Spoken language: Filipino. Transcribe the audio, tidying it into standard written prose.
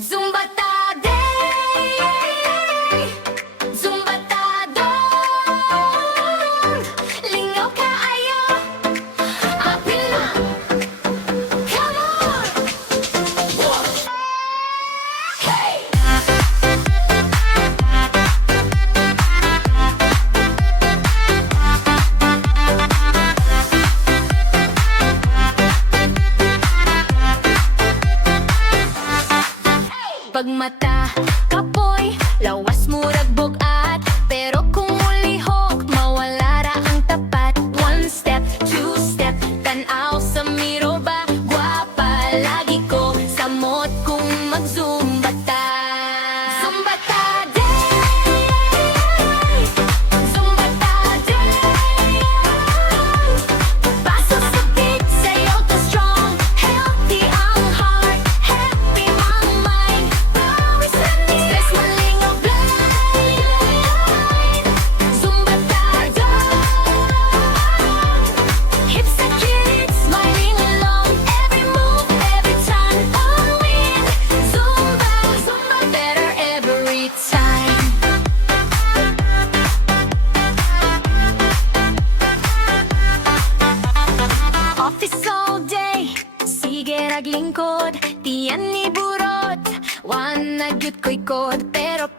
Zumba day, Zumba dong, lingaw ka ayo, apil lang, come on, hey! Pagmata, kapoy, lawas murag bugat. Pero kung mulihok, mawala ra ang tapat. One step, two step, tanaw sa miro ba? Guwapa, lagi ko samot kung mag-zumba ta. Zumba ta day, Zumba ta day. Paso sa beat, sayaw to strong. Healthy ang heart, happy ang mind. Pawis na stress, malingaw blind. Zumba ta day. Hips and kids, smiling along. Every move, every time, all win. Zumba, Zumba better every time. Office all day, sige raglingkod. Tiyan ni burot, wan nagyut ko'y kod. Pero